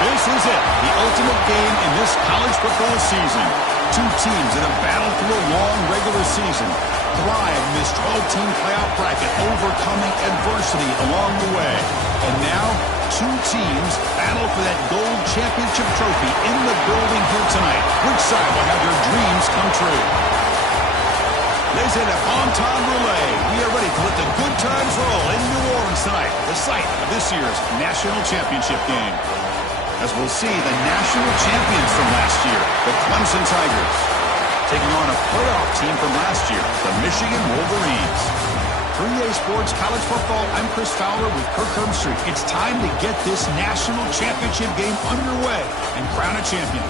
This is it, the ultimate game in this college football season. Two teams that have battled through a long regular season, thrive in this 12-team playoff bracket, overcoming adversity along the way. And now, two teams battle for that gold championship trophy in the building here tonight. Which side will have their dreams come true? Ladies and gentlemen, on-time relay. We are ready to let the good times roll in New Orleans tonight, the site of this year's national championship game. As we'll see the national champions from last year, the Clemson Tigers, taking on a playoff team from last year, the Michigan Wolverines. For EA Sports College Football, I'm Chris Fowler with Kirk Herbstreit. It's time to get this national championship game underway and crown a champion.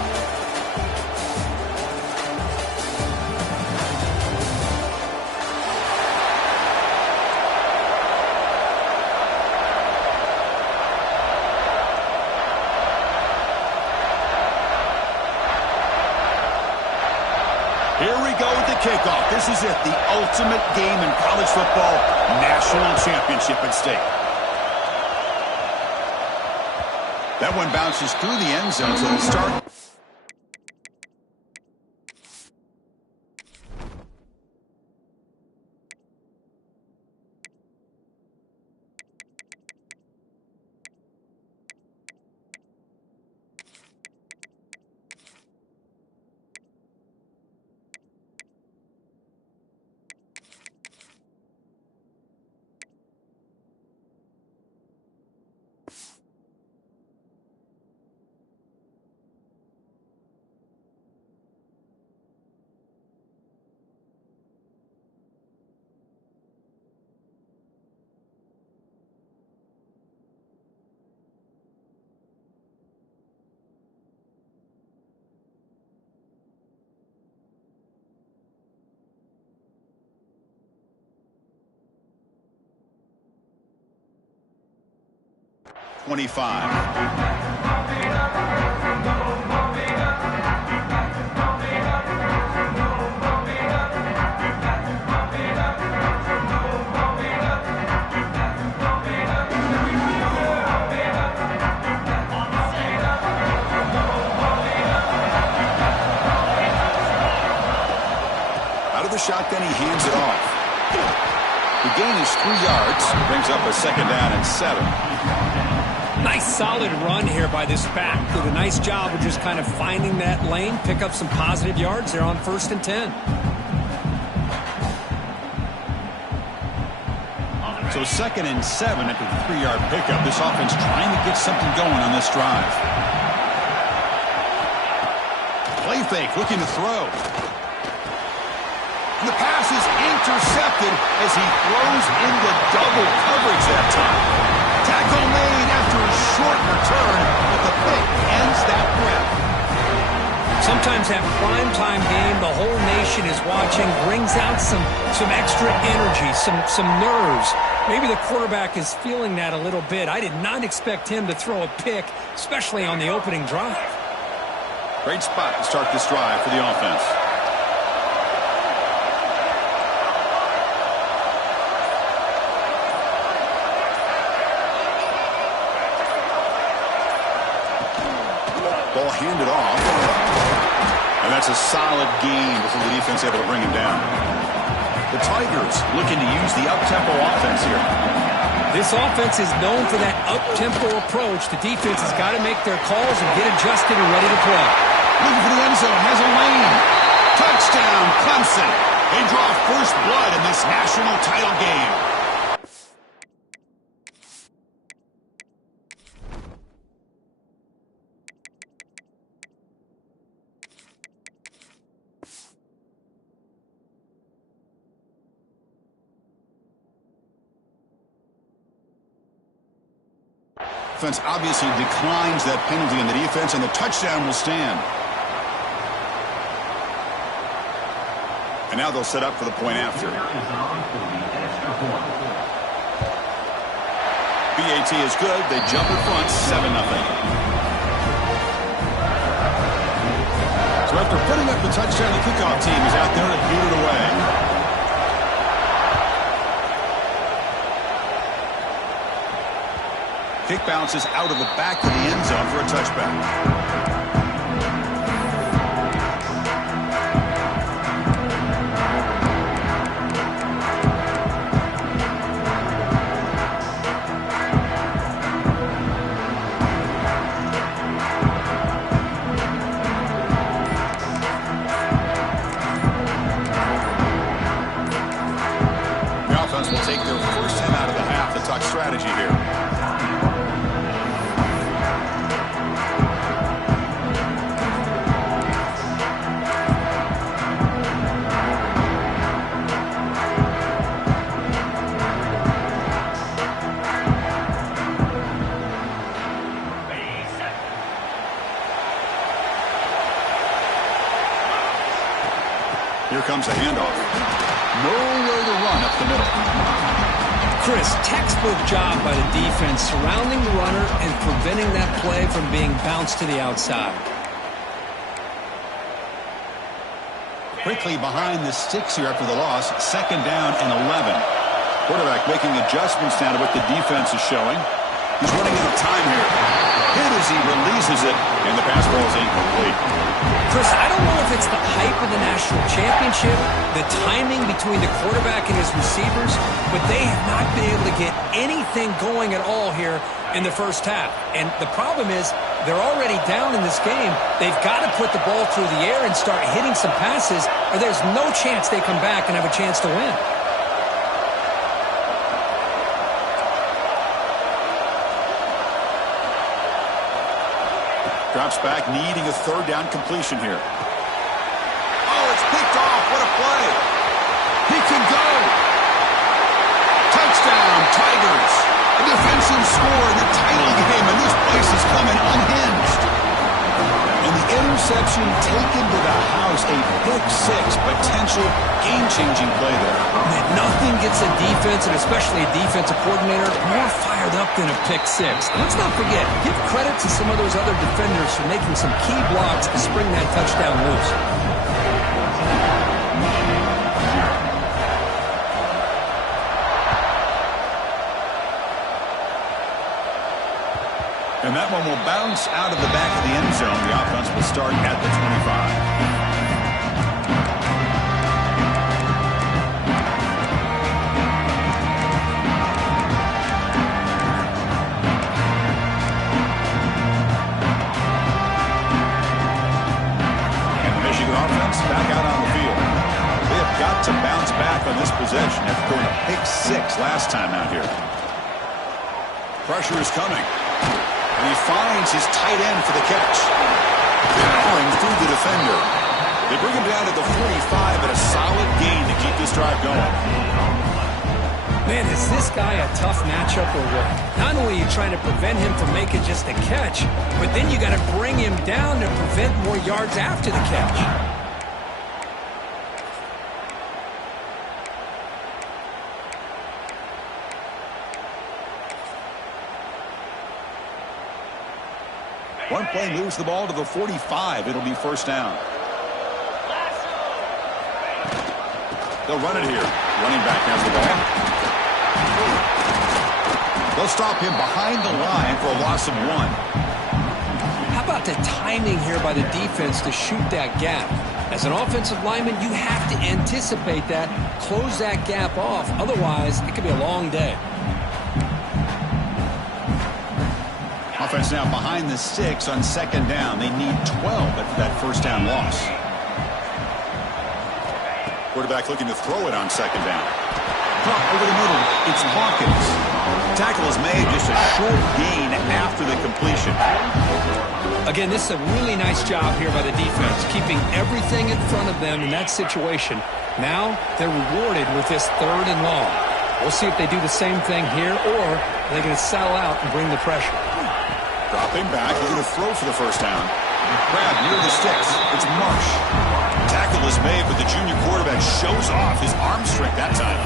Here we go with the kickoff. This is it, the ultimate game in college football, national championship at stake. That one bounces through the end zone, so it'll start. Out of the shotgun, he hands it off. The gain is 3 yards. Brings up a second down and 7. Nice solid run here by this back. Did a nice job of just kind of finding that lane, pick up some positive yards there on 1st and 10. So 2nd and 7 after the 3-yard pickup. This offense trying to get something going on this drive. Play fake, looking to throw. And the pass is intercepted as he throws into double coverage that time. Tackle made after a short return, but the pick ends that threat. sometimes that primetime game, the whole nation is watching, brings out some extra energy, some nerves. Maybe the quarterback is feeling that a little bit. I did not expect him to throw a pick, especially on the opening drive. Great spot to start this drive for the offense. Ball handed off. And that's a solid gain before the defense able to bring him down. The Tigers looking to use the up-tempo offense here. This offense is known for that up-tempo approach. The defense has got to make their calls and get adjusted and ready to play. Looking for the end zone, has a lane. Touchdown, Clemson. They draw first blood in this national title game. Offense obviously declines that penalty in the defense, and the touchdown will stand. And now they'll set up for the point after. BAT is good. They jump in front, 7-0. So after putting up the touchdown, the kickoff team is out there to boot it away. Kick bounces out of the back of the end zone for a touchback. The offense will take their first time out of the half to talk strategy here. Here comes a handoff. Nowhere to run up the middle. Chris, textbook job by the defense surrounding the runner and preventing that play from being bounced to the outside. Quickly behind the sticks here after the loss. 2nd down and 11. Quarterback making adjustments now to what the defense is showing. He's running out of time here. Hit as he releases it, and the pass ball is incomplete. Chris, I don't know if it's the hype of the national championship, the timing between the quarterback and his receivers, but they have not been able to get anything going at all here in the first half. And the problem is they're already down in this game. They've got to put the ball through the air and start hitting some passes, or there's no chance they come back and have a chance to win. Drops back, needing a 3rd down completion here. Oh, it's picked off. What a play. He can go. Touchdown, Tigers. A defensive score in the title game, and this place is coming unhinged. And the interception taken to the house, a pick 6, potential game-changing play there. Man, nothing gets a defense, and especially a defensive coordinator, more fired up than a pick 6. And let's not forget, give credit to some of those other defenders for making some key blocks to spring that touchdown loose. And that one will bounce out of the back of the end zone. The offense will start at the 25. Back out on the field. They have got to bounce back on this possession after throwing a pick 6 last time out here. Pressure is coming. And he finds his tight end for the catch. Going through the defender. They bring him down to the 45, but a solid gain to keep this drive going. Man, is this guy a tough matchup or what? Not only are you trying to prevent him from making just a catch, but then you got to bring him down to prevent more yards after the catch. One play moves the ball to the 45. It'll be first down. They'll run it here. Running back has the ball. They'll stop him behind the line for a loss of 1. How about the timing here by the defense to shoot that gap? As an offensive lineman, you have to anticipate that, close that gap off. Otherwise, it could be a long day. Offense now behind the 6 on second down. They need 12 after that first down loss. Quarterback looking to throw it on second down. Drop over the middle. It's Hawkins. Tackle is made, just a short gain after the completion. Again, this is a really nice job here by the defense, keeping everything in front of them in that situation. Now they're rewarded with this 3rd and long. We'll see if they do the same thing here, or they're going to settle out and bring the pressure. Dropping back, he's going to throw for the first down. Grab near the sticks. It's Marsh. Tackle is made, but the junior quarterback shows off his arm strength that time.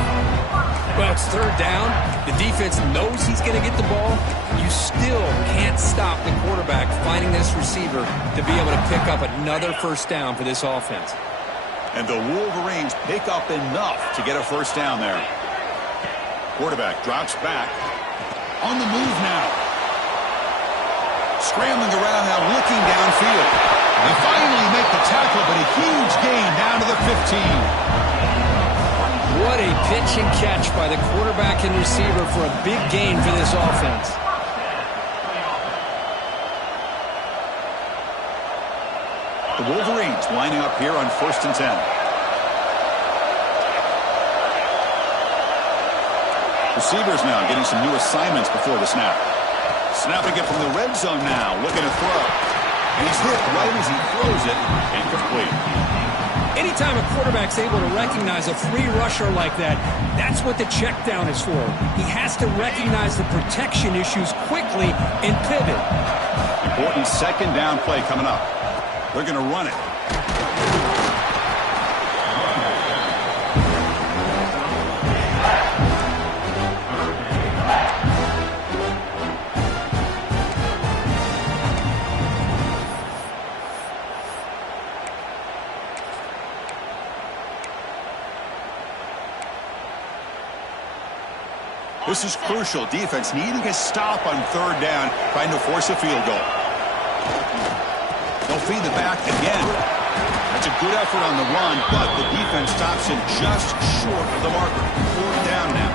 Well, it's 3rd down. The defense knows he's going to get the ball. You still can't stop the quarterback finding this receiver to be able to pick up another first down for this offense. And the Wolverines pick up enough to get a first down there. Quarterback drops back. On the move now. Scrambling around now, looking downfield. They finally make the tackle, but a huge gain down to the 15. What a pitch and catch by the quarterback and receiver for a big gain for this offense. The Wolverines lining up here on 1st and 10. Receivers now getting some new assignments before the snap. Snapping it from the red zone now, looking to throw. And he's hit right as he throws it, incomplete. Anytime a quarterback's able to recognize a free rusher like that, that's what the check down is for. He has to recognize the protection issues quickly and pivot. Important second down play coming up. They're going to run it. This is crucial. Defense needing a stop on 3rd down, trying to force a field goal. They'll feed the back again. That's a good effort on the run, but the defense stops him just short of the marker. 4th down now.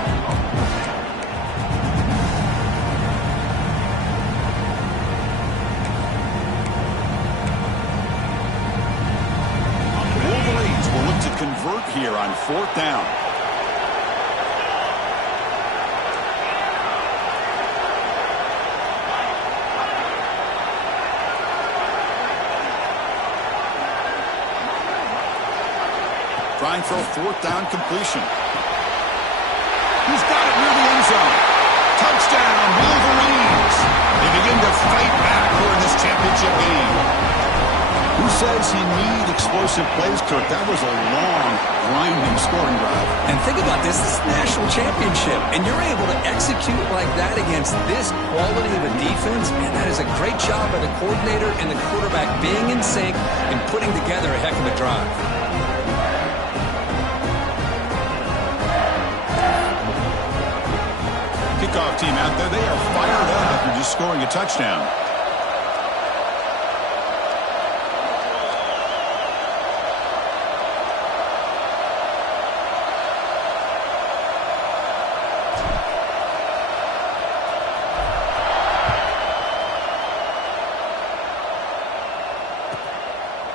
The Wolverines will look to convert here on 4th down. Trying for a 4th down completion. He's got it near the end zone. Touchdown, Wolverines. They begin to fight back here in this championship game. Who says you need explosive plays, Kirk? That was a long, grinding scoring drive. And think about this. This is the national championship, and you're able to execute like that against this quality of a defense. Man, that is a great job by the coordinator and the quarterback being in sync and putting together a heck of a drive. Kickoff team out there, they are fired up after just scoring a touchdown.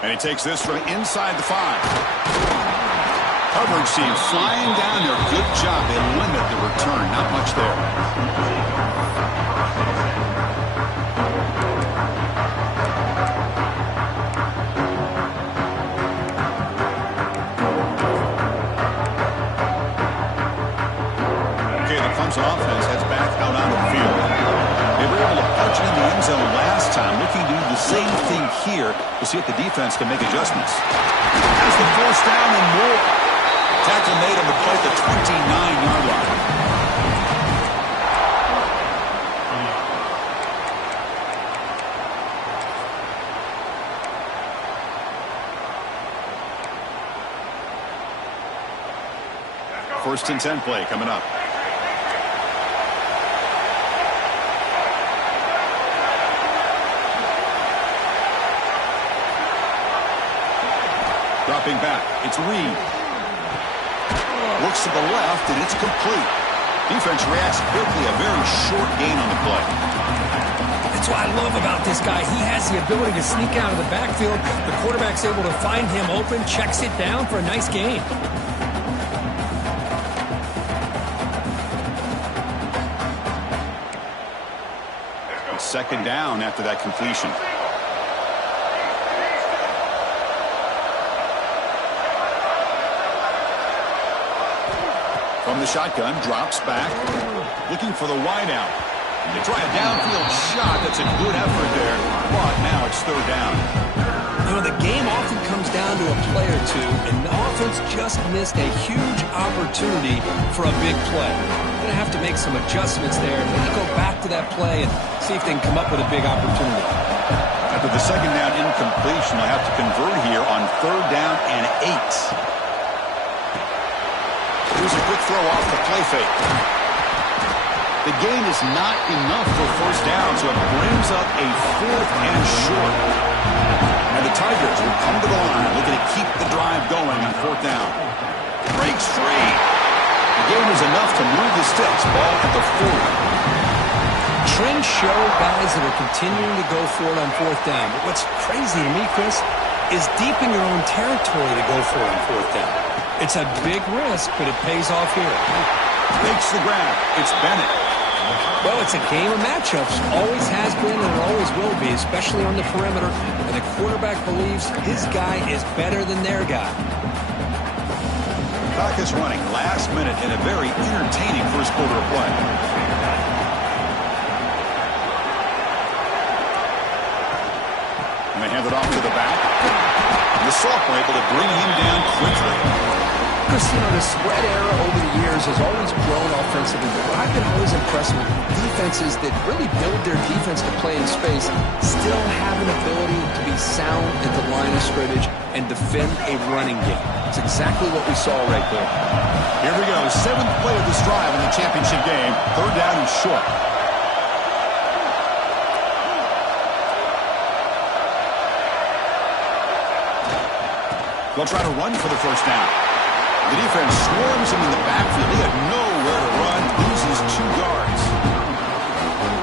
And he takes this from inside the 5. Coverage team flying down there. Good job. They limit the return. Not much there. Clemson offense heads back out onto the field. They were able to punch it in the end zone last time, looking to do the same thing here to see if the defense can make adjustments. Has the first down and more. Tackle made on the play at the 29-yard line. First and 10 play coming up. Dropping back, it's Reed. Looks to the left, and it's complete. Defense reacts quickly, a very short gain on the play. That's what I love about this guy. He has the ability to sneak out of the backfield. The quarterback's able to find him open, checks it down for a nice gain. Second down after that completion. From the shotgun, drops back, looking for the wideout. They try a downfield shot. That's a good effort there, but now it's third down. You know, the game often comes down to a play or two, and the offense just missed a huge opportunity for a big play. They're going to have to make some adjustments there, and maybe go back to that play and see if they can come up with a big opportunity. After the second down incompletion, I have to convert here on third down and 8. Here's a quick throw off the play fake. The gain is not enough for first down, so it brings up a fourth and short. And the Tigers will come to the line, looking to keep the drive going on fourth down. Breaks free. The gain is enough to move the sticks. Ball at the 40. Trends show guys that are continuing to go for it on fourth down. But what's crazy to me, Chris, is deep in your own territory to go for it on fourth down. It's a big risk, but it pays off here. Makes the grab. It's Bennett. Well, it's a game of matchups. Always has been and it always will be, especially on the perimeter. And the quarterback believes his guy is better than their guy. Clock is running last minute in a very entertaining first quarter of play. And they hand it off to the back. And the sophomore able to bring him down quickly. Chris, you know, the spread era over the years has always grown offensively, but what I've been always impressed with defenses that really build their defense to play in space still have an ability to be sound at the line of scrimmage and defend a running game. It's exactly what we saw right there. Here we go, 7th play of this drive in the championship game. Third down and short. They'll try to run for the first down. The defense swarms him in the backfield. He had nowhere to run, loses 2 yards.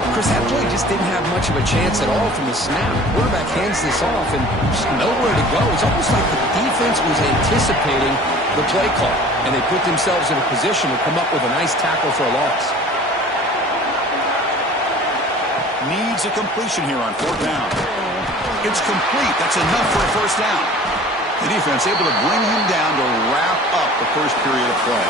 Chris, that play just didn't have much of a chance at all from the snap. The quarterback hands this off and just nowhere to go. It's almost like the defense was anticipating the play call, and they put themselves in a position to come up with a nice tackle for a loss. Needs a completion here on fourth down. It's complete. That's enough for a first down. The defense able to bring him down to wrap up the first period of play.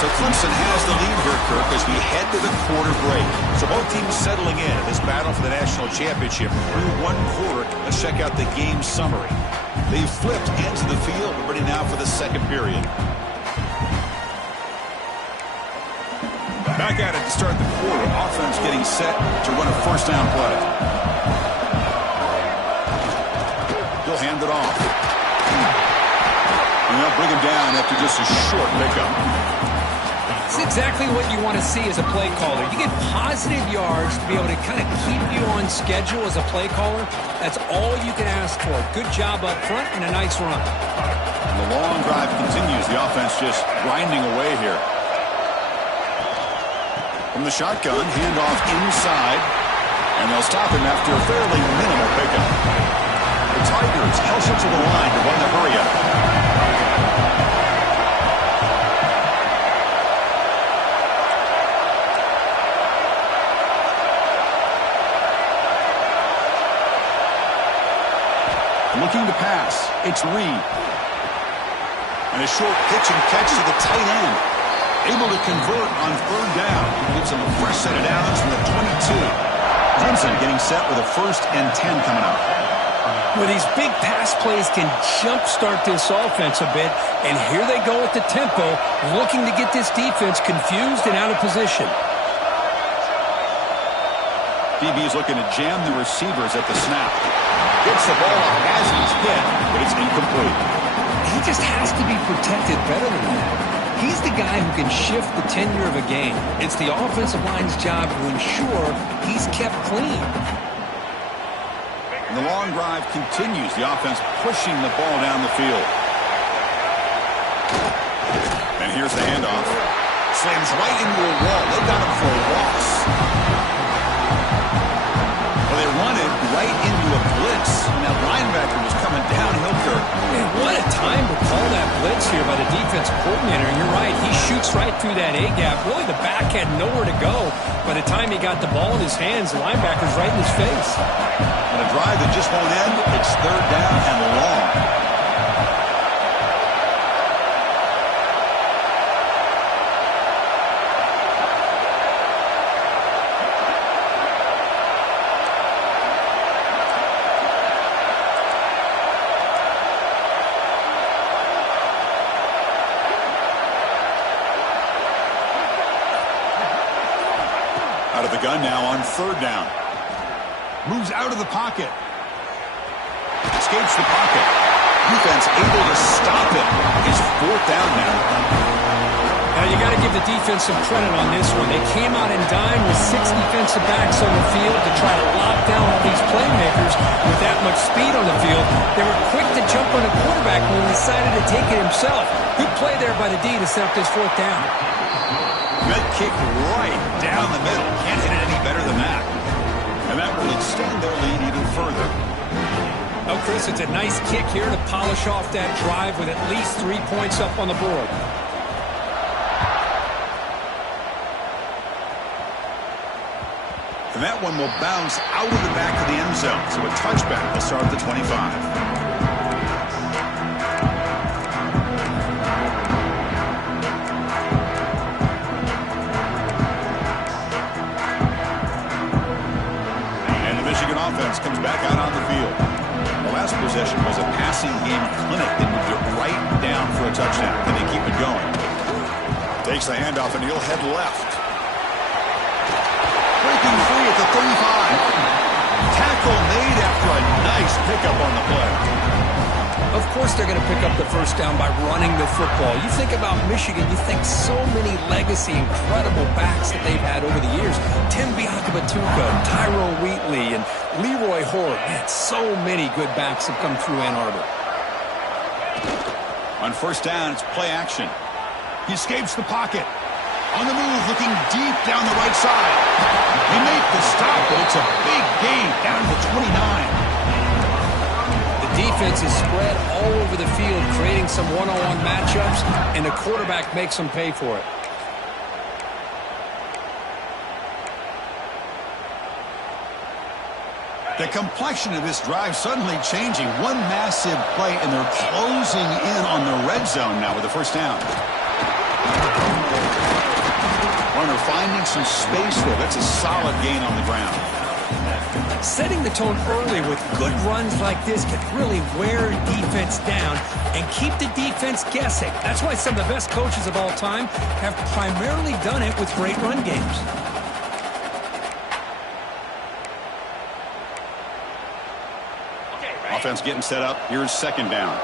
So Clemson has the lead here, Kirk, as we head to the quarter break. So both teams settling in this battle for the national championship through one quarter. Let's check out the game summary. They've flipped ends of the field. We're ready now for the second period. Back at it to start the quarter. Offense getting set to run a first down play. He'll hand it off. And they'll bring him down after just a short pickup. It's exactly what you want to see as a play caller. You get positive yards to be able to kind of keep you on schedule as a play caller. That's all you can ask for. Good job up front and a nice run. And the long drive continues. The offense just grinding away here. From the shotgun, handoff inside. And they'll stop him after a fairly minimal pickup. The Tigers hustle to the line to run the hurry-up. Looking to pass, it's Reed. And a short pitch and catch to the tight end. Able to convert on third down. Gives them a fresh set of downs from the 22. Clemson getting set with a 1st and 10 coming up. Well, these big pass plays can jumpstart this offense a bit, and here they go at the tempo, looking to get this defense confused and out of position. DB is looking to jam the receivers at the snap. Gets the ball off as he's hit, but it's incomplete. He just has to be protected better than that. He's the guy who can shift the tenure of a game. It's the offensive line's job to ensure he's kept clean. And the long drive continues. The offense pushing the ball down the field. And here's the handoff. Slams right into a wall. They got him for a loss. Well, they run it right into a blitz. And that linebacker was coming downhill dirt. Man, what a time to call that blitz here by the defensive coordinator. And you're right, he shoots right through that A-gap. Really, the back had nowhere to go. By the time he got the ball in his hands, the linebacker's right in his face. On a drive that just won't end, it's 3rd down and long. Out of the gun now on 3rd down. Moves out of the pocket. Escapes the pocket. Defense able to stop it. It's 4th down now. Now, you got to give the defense some credit on this one. They came out and dined with 6 defensive backs on the field to try to lock down all these playmakers with that much speed on the field. They were quick to jump on the quarterback when he decided to take it himself. Good play there by the D to set up this 4th down. Good kick right down the middle. Can't hit it any better than that. And that will extend their lead even further. Oh, Chris, it's a nice kick here to polish off that drive with at least 3 points up on the board. And that one will bounce out of the back of the end zone. So a touchback will start at the 25. Offense comes back out on the field. The last possession was a passing game clinic. They moved it right down for a touchdown. Can they keep it going? Takes the handoff and he'll head left. Breaking free at the 35. Tackle made after a nice pickup on the play. Of course they're going to pick up the 1st down by running the football. You think about Michigan, you think so many legacy, incredible backs that they've had over the years. Tim Biakabatuka, Tyrone Wheatley, and Leroy Horde. Man, so many good backs have come through Ann Arbor. On 1st down, it's play action. He escapes the pocket. On the move, looking deep down the right side. They make the stop, but it's a big gain down to 29. Defense is spread all over the field, creating some one-on-one matchups, and the quarterback makes them pay for it. The complexion of this drive suddenly changing. One massive play, and they're closing in on the red zone now with the 1st down. Runner finding some space there. That's a solid gain on the ground. Setting the tone early with good runs like this can really wear defense down and keep the defense guessing. That's why some of the best coaches of all time have primarily done it with great run games. Offense getting set up. Here's 2nd down.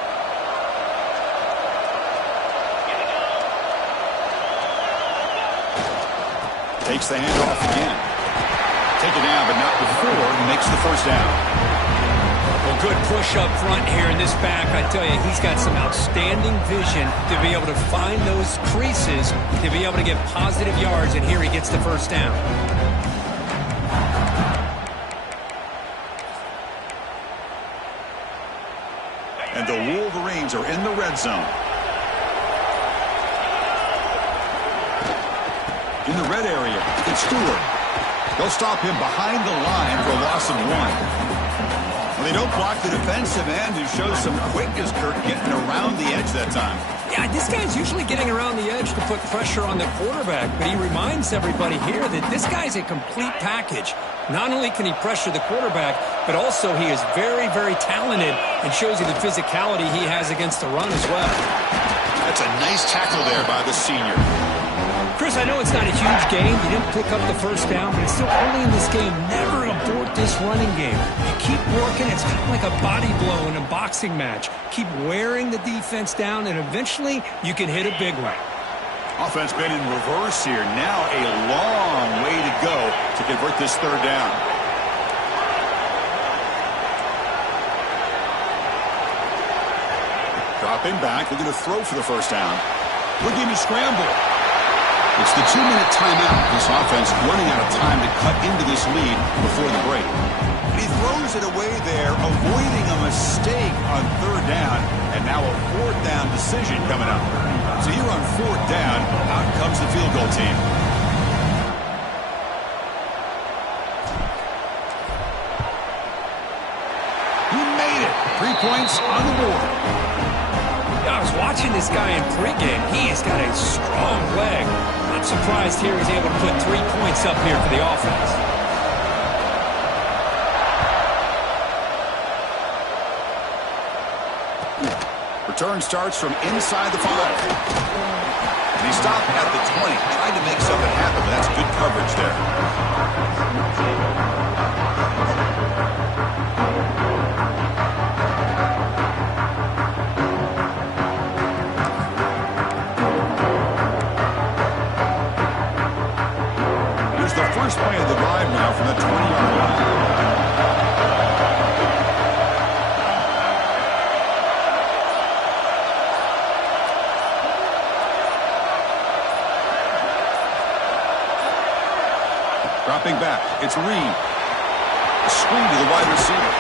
Takes the handoff again. Taken down, but not before he makes the 1st down. Well, good push up front here in this back. I tell you, he's got some outstanding vision to be able to find those creases, to be able to get positive yards, and here he gets the 1st down. And the Wolverines are in the red zone. In the red area, it's Stewart. They'll stop him behind the line for a loss of 1. Well, they don't block the defensive end, who shows some quickness, Kurt, getting around the edge that time. Yeah, Yeah, this guy's usually getting around the edge to put pressure on the quarterback, but he reminds everybody here that this guy's a complete package. Not only can he pressure the quarterback, but also he is very, very talented and shows you the physicality he has against the run as well. That's a nice tackle there by the senior. Chris, I know it's not a huge game. You didn't pick up the first down, but it's still early in this game. Never abort this running game. You keep working. It's kind of like a body blow in a boxing match. Keep wearing the defense down, and eventually you can hit a big one. Offense been in reverse here. Now a long way to go to convert this third down. Dropping back, looking to throw for the first down. Looking to scramble. It's the 2-minute timeout. This offense running out of time to cut into this lead before the break. And he throws it away there, avoiding a mistake on third down, and now a fourth down decision coming up. So here on fourth down, out comes the field goal team. He made it. 3 points on the board. I was watching this guy in pregame. He has got a strong leg. Not surprised here he's able to put 3 points up here for the offense. Return starts from inside the 5. And he stopped at the 20. Tried to make something happen, but that's good coverage there. First play of the drive now from the 20-yard line. Dropping back, it's Reed. A screen to the wide receiver.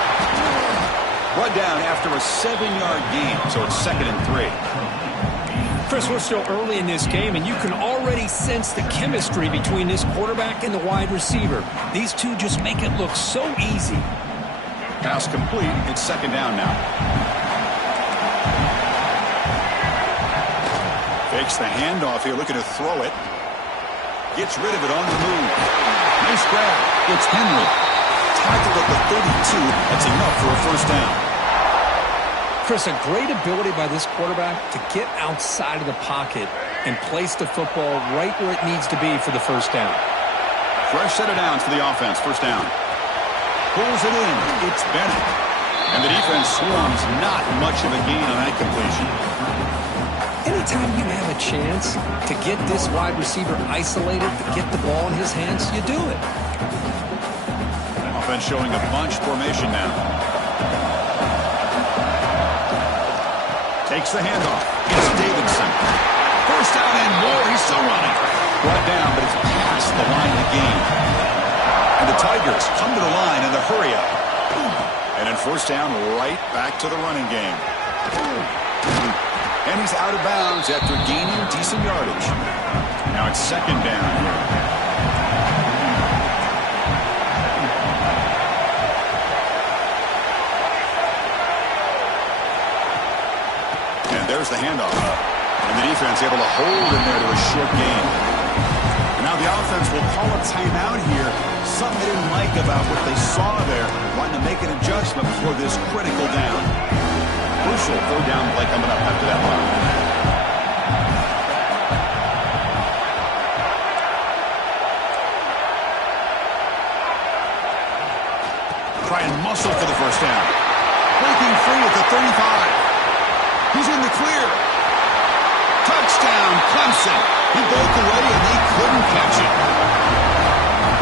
Brought down after a 7-yard gain, so it's 2nd and 3. Chris, we're still early in this game, and you can already sense the chemistry between this quarterback and the wide receiver. These two just make it look so easy. Pass complete. It's 2nd down now. Fakes the handoff here, looking to throw it. Gets rid of it on the move. Nice grab. It's Henry. Tackled at the 32. That's enough for a first down. Chris, a great ability by this quarterback to get outside of the pocket and place the football right where it needs to be for the first down. Fresh set of downs for the offense. First down. Pulls it in. It's Bennett. And the defense swarms. Not much of a gain on that completion. Anytime you have a chance to get this wide receiver isolated, to get the ball in his hands, you do it. Offense showing a bunch formation now. Takes the handoff. It's Davidson. First down and more. He's still running. Brought down, but it's past the line of the game. And the Tigers come to the line in the hurry up. And then first down, right back to the running game. And he's out of bounds after gaining decent yardage. Now it's 2nd down here. There's the handoff. And the defense able to hold in there to a short gain. And now the offense will call a timeout here. Something they didn't like about what they saw there. Wanting to make an adjustment for this critical down. Crucial third down play coming up after that run. Try and muscle for the first down. Breaking free at the 35. He's in the clear. Touchdown, Clemson. He broke away and they couldn't catch it.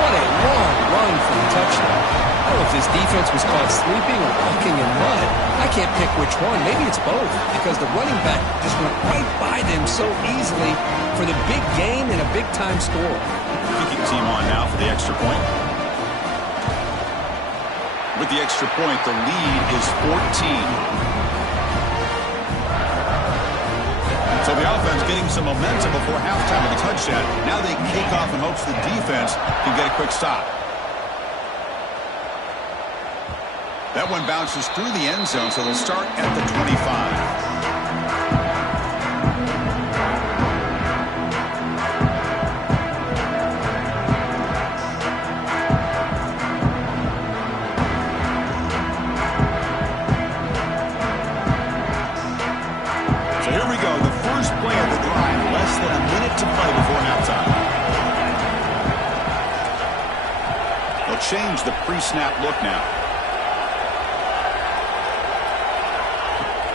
What a long run for the touchdown. I don't know if this defense was caught sleeping or walking in mud. I can't pick which one. Maybe it's both, because the running back just went right by them so easily for the big gain and a big-time score. Kicking team on now for the extra point. With the extra point, the lead is 14. So the offense getting some momentum before halftime with a touchdown. Now they kick off in hopes the defense can get a quick stop. That one bounces through the end zone, so they'll start at the 25. They'll change the pre-snap look now.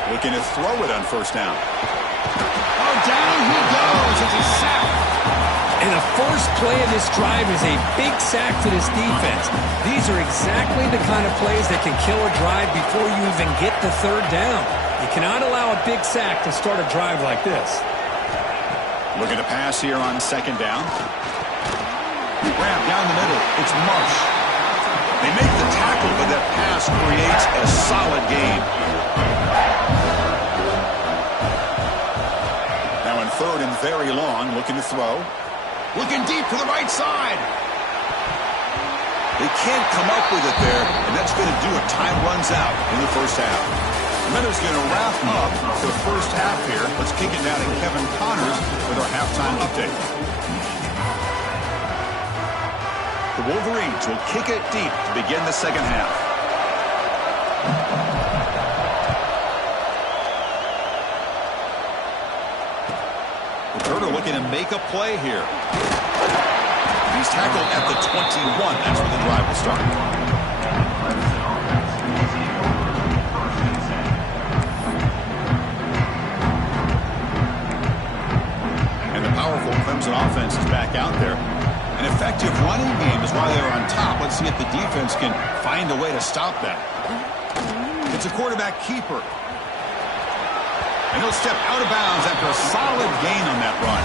Looking to throw it on first down. Oh, down he goes. It's a sack. And the first play of this drive is a big sack to this defense. These are exactly the kind of plays that can kill a drive before you even get the third down. You cannot allow a big sack to start a drive like this. Looking to pass here on second down. Grab down the middle. It's Marsh. They make the tackle, but that pass creates a solid gain. Now in third and very long, looking to throw. Looking deep to the right side. They can't come up with it there, and that's going to do it. Time runs out in the first half. Miller's going to wrap up the first half here. Let's kick it down to Kevin Connors with our halftime update. The Wolverines will kick it deep to begin the second half. Roberto looking to make a play here. He's tackled at the 21. That's where the drive will start. And the powerful Clemson offense is back out there. An effective running game is why they're on top. Let's see if the defense can find a way to stop that. It's a quarterback keeper. And he'll step out of bounds after a solid gain on that run.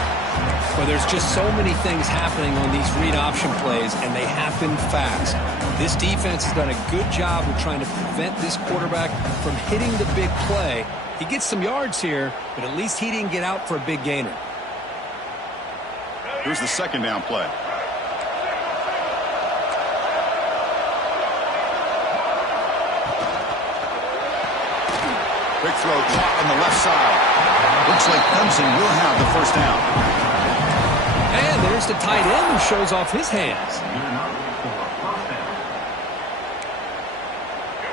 Well, there's just so many things happening on these read option plays, and they happen fast. This defense has done a good job of trying to prevent this quarterback from hitting the big play. He gets some yards here, but at least he didn't get out for a big gainer. Here's the second down play. Quick throw caught on the left side. Looks like Clemson will have the first down. And there's the tight end who shows off his hands.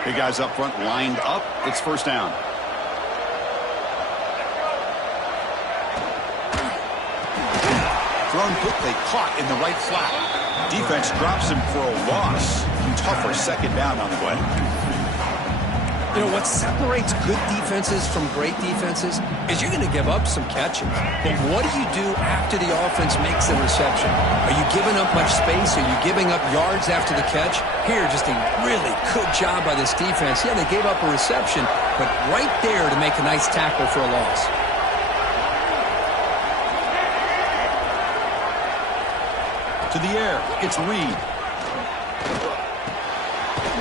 Big guys up front lined up. It's first down. Thrown quickly, caught in the right flat. Defense drops him for a loss. Tougher second down on the way. You know, what separates good defenses from great defenses is you're going to give up some catches. But what do you do after the offense makes the reception? Are you giving up much space? Are you giving up yards after the catch? Here, just a really good job by this defense. Yeah, they gave up a reception, but right there to make a nice tackle for a loss. To the air, it's Reed.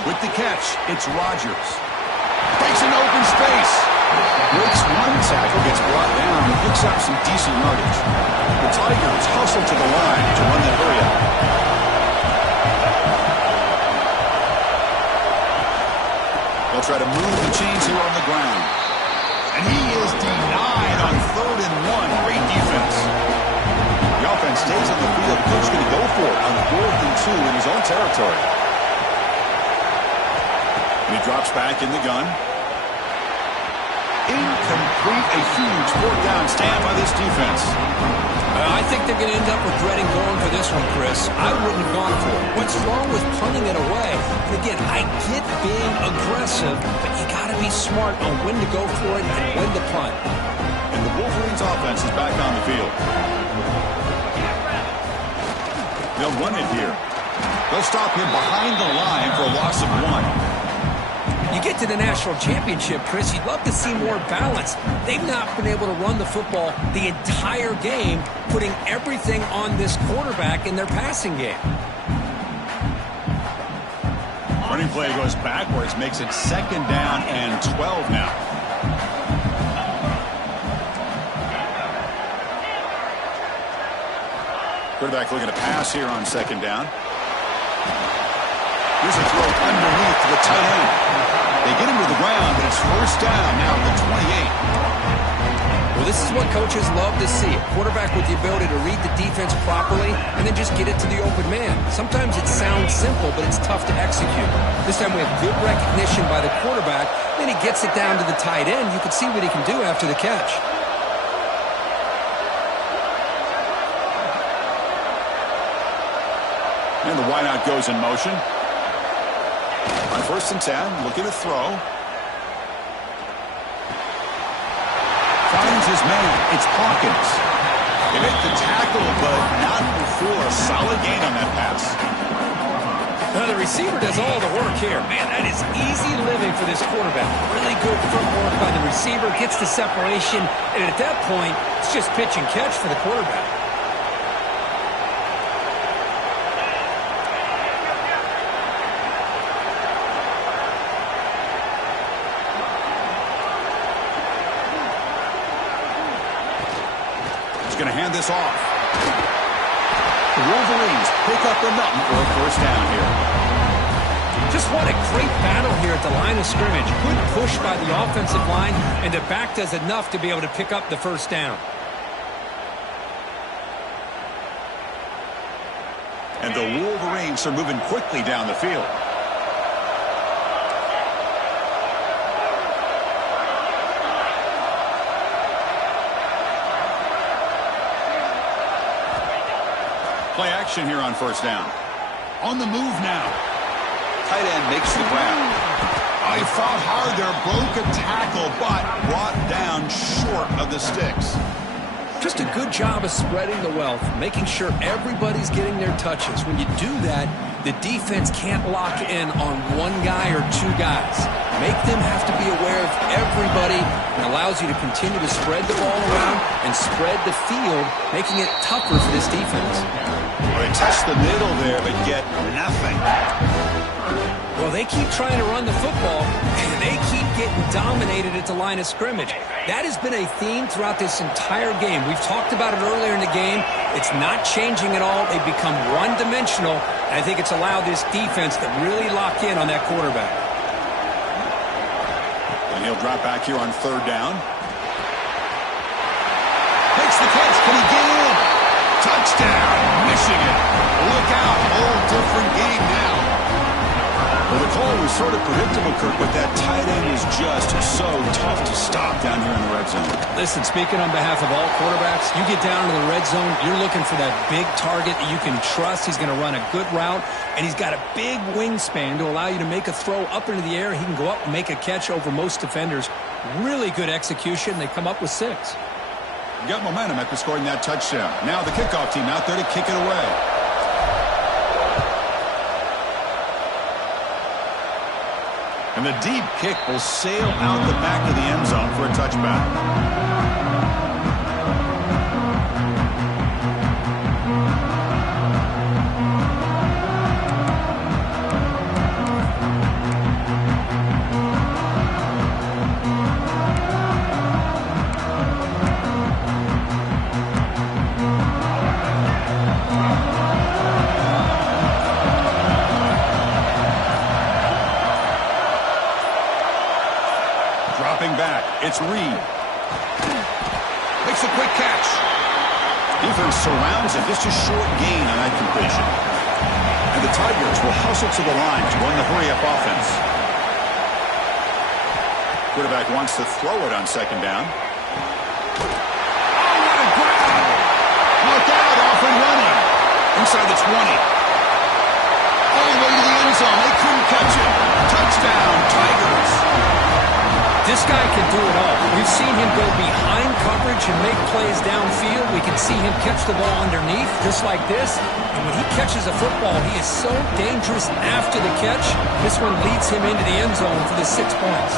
With the catch, it's Rodgers. Breaks into open space. Breaks one tackle, gets brought down, and picks up some decent yardage. The Tigers hustle to the line to run the area. They'll try to move the chains here on the ground. And he is denied on 3rd and 1. Great defense. The offense stays on the field. Coach going to go for it on 4th and 2 in his own territory. And he drops back in the gun. Incomplete. A huge 4th down stand by this defense. I think they're going to end up regretting going for this one, Chris. I wouldn't have gone for it. What's wrong with punting it away? And again, I get being aggressive, but you got to be smart on when to go for it and when to punt. And the Wolverines offense is back on the field. They'll run it here. They'll stop him behind the line for a loss of 1. You get to the national championship, Chris, you'd love to see more balance. They've not been able to run the football the entire game, putting everything on this quarterback in their passing game. Running play goes backwards, makes it 2nd down and 12 now. Quarterback looking to pass here on 2nd down. Here's a throw underneath to the tight end. They get him to the ground, but it's 1st down now at the 28. Well, this is what coaches love to see. A quarterback with the ability to read the defense properly and then just get it to the open man. Sometimes it sounds simple, but it's tough to execute. This time we have good recognition by the quarterback. Then he gets it down to the tight end. You can see what he can do after the catch. And the wideout goes in motion. On 1st and 10, looking to throw. Finds his man. It's Hawkins. They make the tackle, but not before a solid gain on that pass. Now the receiver does all the work here. Man, that is easy living for this quarterback. Really good footwork by the receiver. Gets the separation. And at that point, it's just pitch and catch for the quarterback. Going to hand this off. The Wolverines pick up enough for a 1st down here. Just what a great battle here at the line of scrimmage. Good push by the offensive line, and the back does enough to be able to pick up the 1st down. And the Wolverines are moving quickly down the field. Play action here on 1st down. On the move now. Tight end makes the grab. Oh, he fought hard there, broke a tackle, but brought down short of the sticks. Just a good job of spreading the wealth, making sure everybody's getting their touches. When you do that, the defense can't lock in on one guy or two guys. Make them have to be aware of everybody, and allows you to continue to spread the ball around and spread the field, making it tougher for this defense. Well, they touched the middle there, but get nothing. Well, they keep trying to run the football, and they keep getting dominated at the line of scrimmage. That has been a theme throughout this entire game. We've talked about it earlier in the game. It's not changing at all. They've become one-dimensional, and I think it's allowed this defense to really lock in on that quarterback. And he'll drop back here on 3rd down. Makes the catch. Can he get in? Touchdown, Michigan. Look out, whole different game now. Well, the call was sort of predictable, Kirk, but that tight end is just so tough to stop down here in the red zone. Listen, speaking on behalf of all quarterbacks, you get down to the red zone, you're looking for that big target that you can trust. He's going to run a good route, and he's got a big wingspan to allow you to make a throw up into the air. He can go up and make a catch over most defenders. Really good execution. They come up with 6. Got momentum after scoring that touchdown. Now the kickoff team out there to kick it away. And the deep kick will sail out the back of the end zone for a touchback. Back, it's Reed. Makes a quick catch. Defense surrounds it. Just a short gain on that completion. And the Tigers will hustle to the line to run the hurry-up offense. Quarterback wants to throw it on 2nd down. Oh, what a grab! Look out, off and running. Inside the 20. All the way to the end zone. They couldn't catch it. Touchdown, Tigers. This guy can do it all. We've seen him go behind coverage and make plays downfield. We can see him catch the ball underneath, just like this. And when he catches a football, he is so dangerous after the catch. This one leads him into the end zone for the 6 points.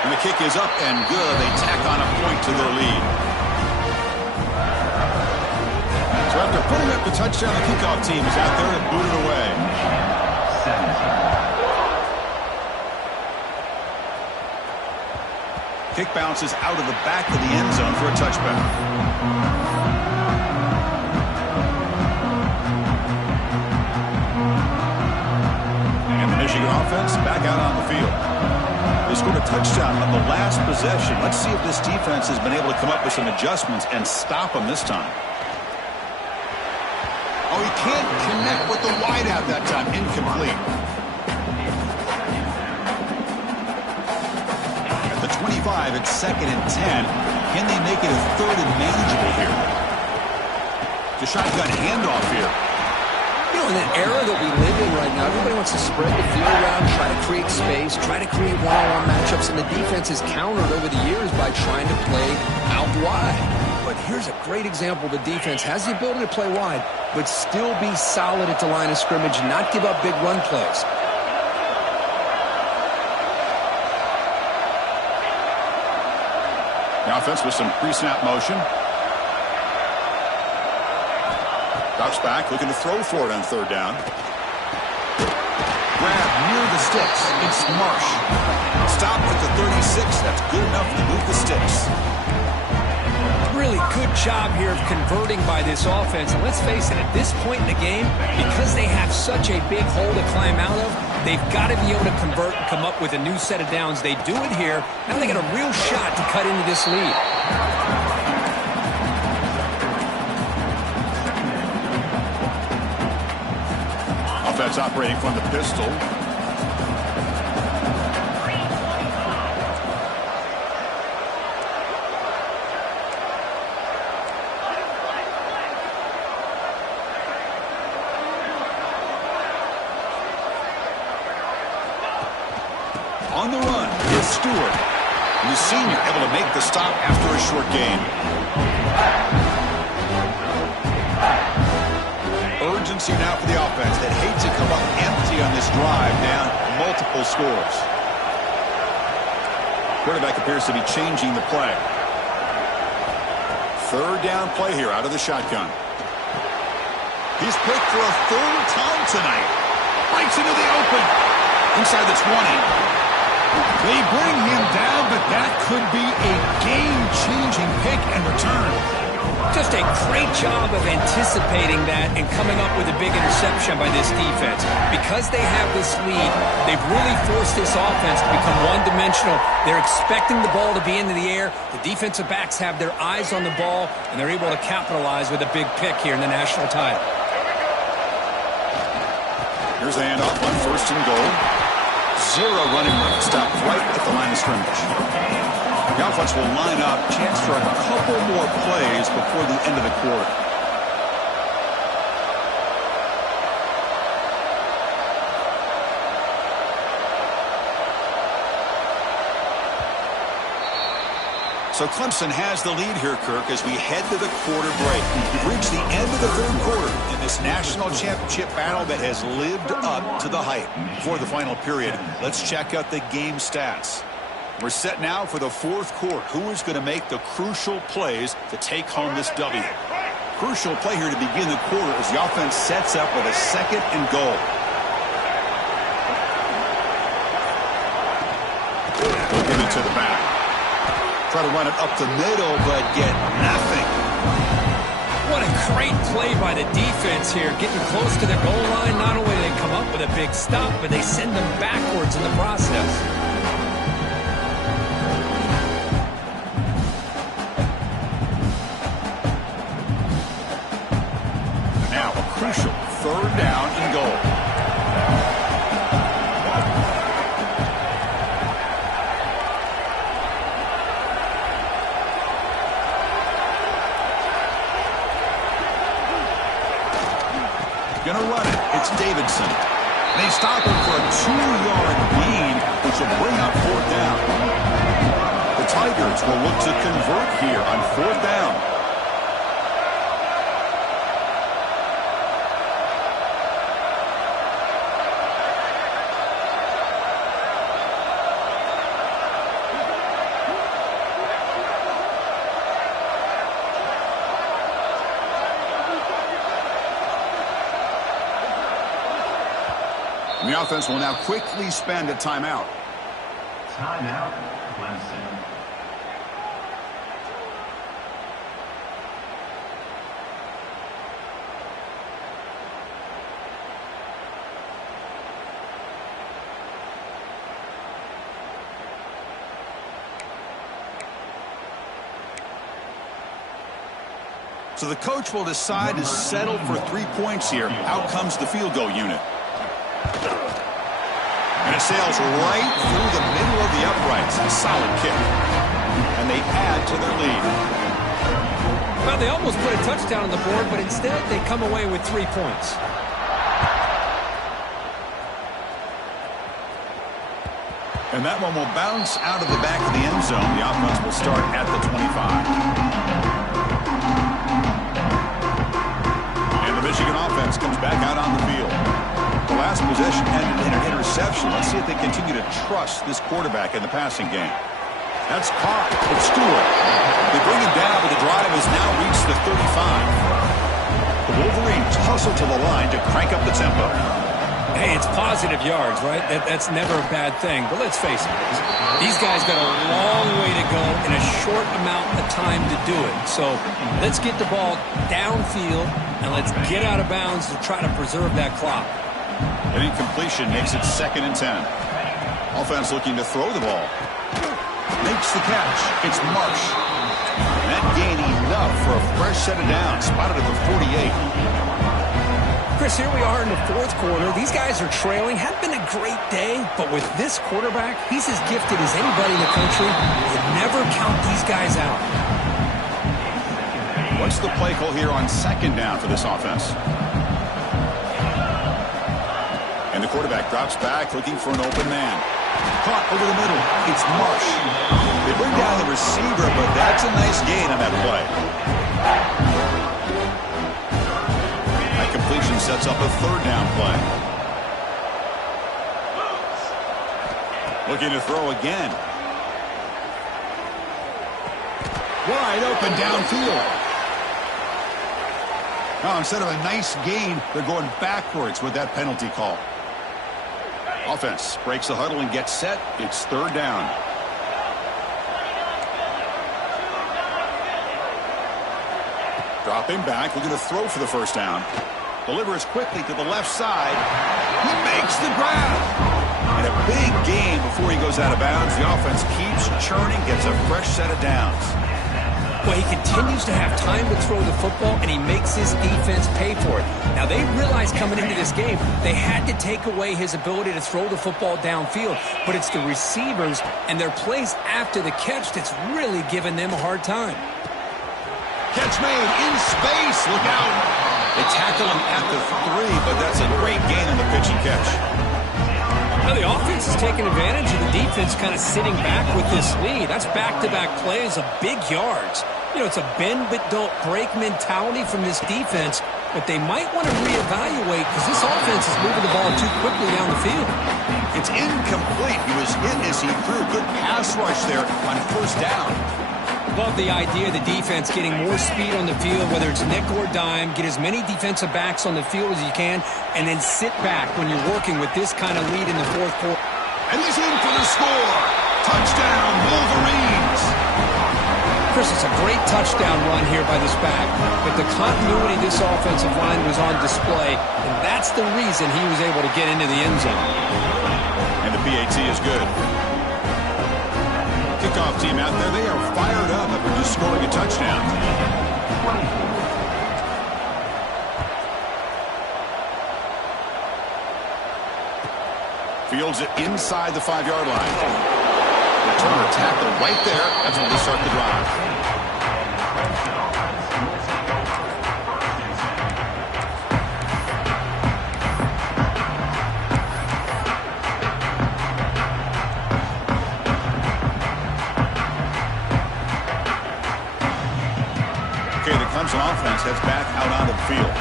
And the kick is up and good. They tack on a point to their lead. So after putting up the touchdown, the kickoff team is out there and booted away. Kick bounces out of the back of the end zone for a touchback. And the Michigan offense back out on the field. They scored a touchdown on the last possession. Let's see if this defense has been able to come up with some adjustments and stop them this time. Oh, he can't connect with the wideout that time. Incomplete. 25 at 2nd and 10. Can they make it a 3rd and manageable here? The shotgun handoff here. era that we live in right now, everybody wants to spread the field around, try to create space, try to create one-on-one matchups, and the defense has countered over the years by trying to play out wide. But here's a great example. The defense has the ability to play wide, but still be solid at the line of scrimmage and not give up big run plays. The offense with some pre-snap motion. Ducks back, looking to throw for it on third down. Grab near the sticks. It's Marsh. Stop at the 36. That's good enough to move the sticks. Really good job here of converting by this offense. And let's face it, at this point in the game, because they have such a big hole to climb out of, they've got to be able to convert and come up with a new set of downs. They do it here. Now they got a real shot to cut into this lead. Offense operating from the pistol. On the run is Stewart. The senior able to make the stop after a short gain. Urgency now for the offense that hates to come up empty on this drive, down multiple scores. Quarterback appears to be changing the play. Third down play here out of the shotgun. He's picked for a third time tonight. Breaks into the open. Inside the 20. They bring him down, but that could be a game-changing pick and return. Just a great job of anticipating that and coming up with a big interception by this defense. Because they have this lead, they've really forced this offense to become one-dimensional. They're expecting the ball to be into the air. The defensive backs have their eyes on the ball, and they're able to capitalize with a big pick here in the national title. Here's the handoff on first and goal. Zero running room. Stopped right at the line of scrimmage. The offense will line up. Chance for a couple more plays before the end of the quarter. So Clemson has the lead here, Kirk, as we head to the quarter break. We've reached the end of the third quarter in this national championship battle that has lived up to the hype. Before the final period, let's check out the game stats. We're set now for the fourth quarter. Who is going to make the crucial plays to take home this W? Crucial play here to begin the quarter as the offense sets up with a second and goal. Give it to the back. Try to run it up the middle, but get nothing. What a great play by the defense here. Getting close to the goal line, not only do they come up with a big stop, but they send them backwards in the process. Now a crucial third down and goal. Gonna run it. It's Davidson. They stop him for a 2-yard gain, which will bring up fourth down. The Tigers will look to convert here on fourth down. The offense will now quickly spend a timeout. Timeout, Clemson. So the coach will decide to settle for 3 points here. Out comes the field goal unit. And it sails right through the middle of the uprights. A solid kick. And they add to their lead. Well, they almost put a touchdown on the board, but instead they come away with 3 points. And that one will bounce out of the back of the end zone. The offense will start at the 25. And the Michigan offense comes back out on the field. The last possession ended in an interception. Let's see if they continue to trust this quarterback in the passing game. That's caught. It's Stewart. They bring him down, but the drive has now reached the 35. The Wolverines hustle to the line to crank up the tempo. Hey, it's positive yards, right? That's never a bad thing. But let's face it, these guys got a long way to go in a short amount of time to do it. So let's get the ball downfield, and let's get out of bounds to try to preserve that clock. An incompletion makes it 2nd and 10. Offense looking to throw the ball. Makes the catch. It's Marsh. That gain enough for a fresh set of downs. Spotted at the 48. Chris, here we are in the 4th quarter. These guys are trailing. Hadn't been a great day, but with this quarterback, he's as gifted as anybody in the country. You never count these guys out. What's the play call here on 2nd down for this offense? And the quarterback drops back looking for an open man. Caught over the middle. It's Marsh. They bring down the receiver, but that's a nice gain on that play. That completion sets up a 3rd down play. Looking to throw again. Wide open downfield. Now, instead of a nice gain, they're going backwards with that penalty call. Offense breaks the huddle and gets set. It's 3rd down. Dropping back, looking to throw for the 1st down. Delivers quickly to the left side. He makes the grab. And a big gain before he goes out of bounds. The offense keeps churning, gets a fresh set of downs. Well, he continues to have time to throw the football, and he makes his defense pay for it. Now, they realized coming into this game they had to take away his ability to throw the football downfield, but it's the receivers and their plays after the catch that's really giving them a hard time. Catch made in space. Look out. They tackle him at the 3, but that's a great gain on the pitch and catch. Now, the offense is taking advantage of the defense kind of sitting back with this lead. That's back-to-back plays of big yards. You know, it's a bend-but-don't-break mentality from this defense, but they might want to reevaluate because this offense is moving the ball too quickly down the field. It's incomplete. He was hit as he threw. Good pass rush there on 1st down. Love the idea of the defense getting more speed on the field, whether it's nickel or dime, get as many defensive backs on the field as you can, and then sit back when you're working with this kind of lead in the 4th quarter. And he's in for the score. Touchdown, Wolverines. Chris, it's a great touchdown run here by this back, but the continuity of this offensive line was on display, and that's the reason he was able to get into the end zone. And the PAT is good. Kickoff team out there, they are fired up after just scoring a touchdown. Fields it inside the 5-yard line. Returner tackle right there. That's when they start the drive. Clemson offense heads back out onto the field.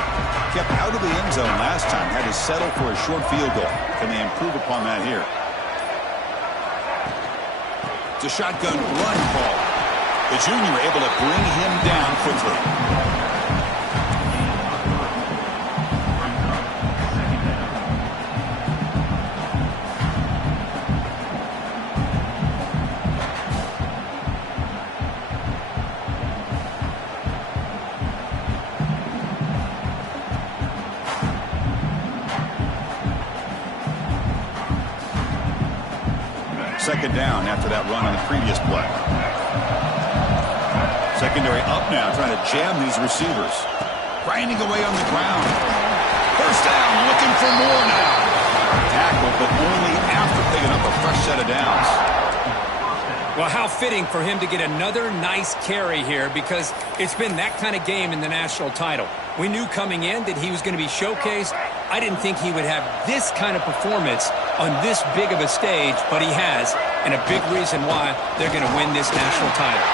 Kept out of the end zone last time. Had to settle for a short field goal. Can they improve upon that here? It's a shotgun run call. The junior able to bring him down quickly. Second down after that run on the previous play. Secondary up now, trying to jam these receivers. Grinding away on the ground. 1st down, looking for more now. Tackle, but only after picking up a fresh set of downs. Well, how fitting for him to get another nice carry here, because it's been that kind of game in the national title. We knew coming in that he was going to be showcased, I didn't think he would have this kind of performance on this big of a stage, but he has, and a big reason why they're going to win this national title.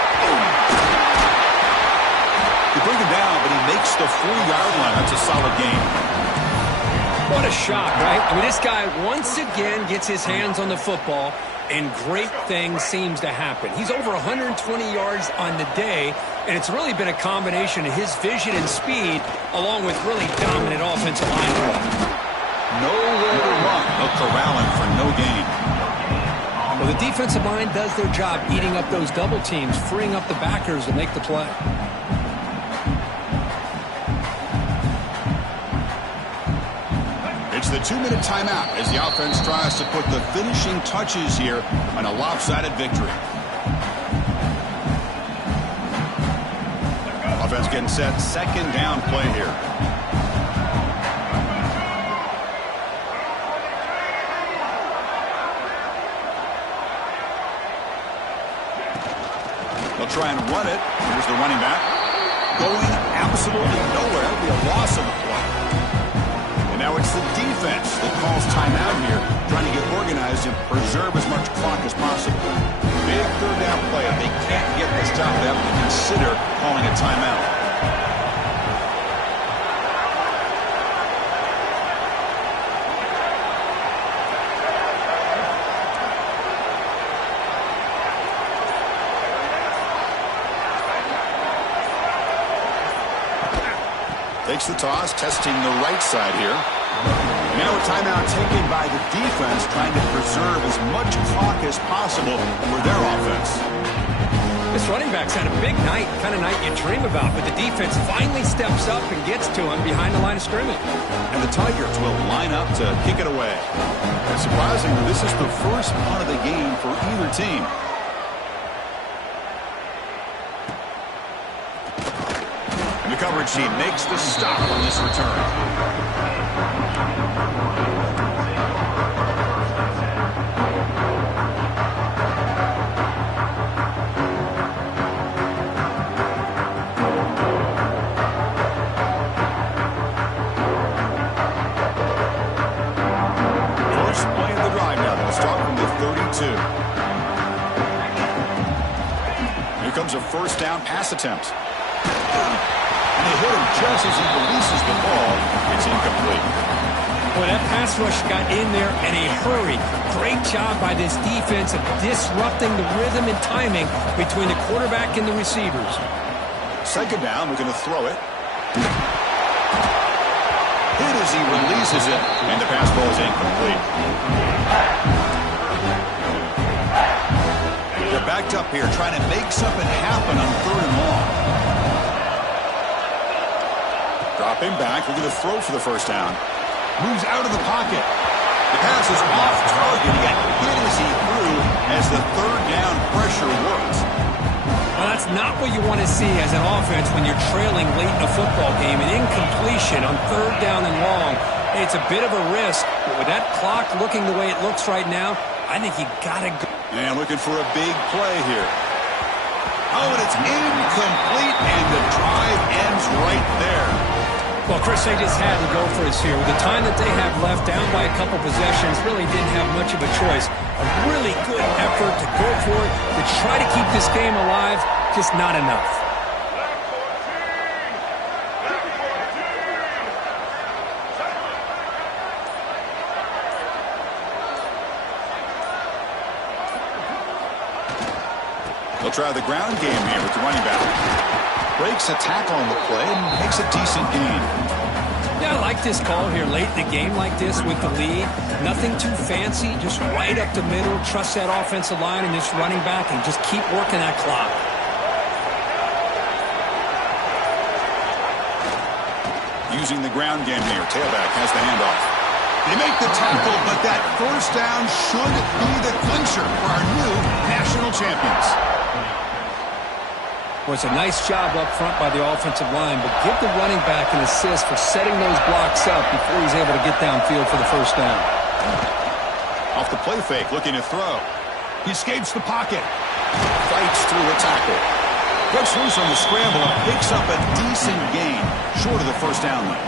You bring him down, but he makes the 40-yard line. That's a solid gain. What a shot, right? I mean, this guy once again gets his hands on the football, and great things seems to happen. He's over 120 yards on the day, and it's really been a combination of his vision and speed, along with really dominant offensive line work. Nowhere to run. They'll corral him for no gain. Well, the defensive line does their job eating up those double teams, freeing up the backers to make the play. It's the 2-minute timeout as the offense tries to put the finishing touches here on a lopsided victory. Offense getting set, second down play here. They'll try and run it. Here's the running back. Going absolutely nowhere. That'll be a loss of the play. And now it's the defense that calls timeout here, trying to get organized and preserve as much clock as possible. Big third down play. If they can't get this job, they have to consider calling a timeout. Takes the toss, testing the right side here. Now a timeout taken by the defense, trying to preserve as much clock as possible for their offense. This running back's had a big night, kind of night you dream about, but the defense finally steps up and gets to him behind the line of scrimmage. And the Tigers will line up to kick it away. And surprisingly, this is the first punt of the game for either team. The coverage team makes the stop on this return. First play of the drive now. They'll start from the 32. Here comes a first down pass attempt. They hit him just as he releases the ball. It's incomplete. Boy, that pass rush got in there in a hurry. Great job by this defense of disrupting the rhythm and timing between the quarterback and the receivers. Second down, we're going to throw it. Hit as he releases it, and the pass ball is incomplete. They're backed up here, trying to make something happen on third and long. Dropping back, we're going to throw for the first down. Moves out of the pocket. The pass is off target. He got hit as he threw as the third down pressure works. Well, that's not what you want to see as an offense when you're trailing late in a football game. An incompletion on third down and long. It's a bit of a risk, but with that clock looking the way it looks right now, I think you got to go. And looking for a big play here. Oh, and it's incomplete, and the drive ends right there. Well, Chris, they just had to go for it here. With the time that they have left, down by a couple possessions, really didn't have much of a choice. A really good effort to go for it, to try to keep this game alive, just not enough. They'll try the ground game here with the running back. Breaks a tackle on the play and makes a decent gain. Yeah, I like this call here late in the game like this with the lead. Nothing too fancy, just right up the middle. Trust that offensive line and this running back and just keep working that clock. Using the ground game here. Tailback has the handoff. They make the tackle, but that first down should be the clincher for our new national champions. Well, it's a nice job up front by the offensive line, but give the running back an assist for setting those blocks up before he's able to get downfield for the first down. Off the play fake, looking to throw. He escapes the pocket. Fights through a tackle. Gets loose on the scramble and picks up a decent gain, short of the first down line.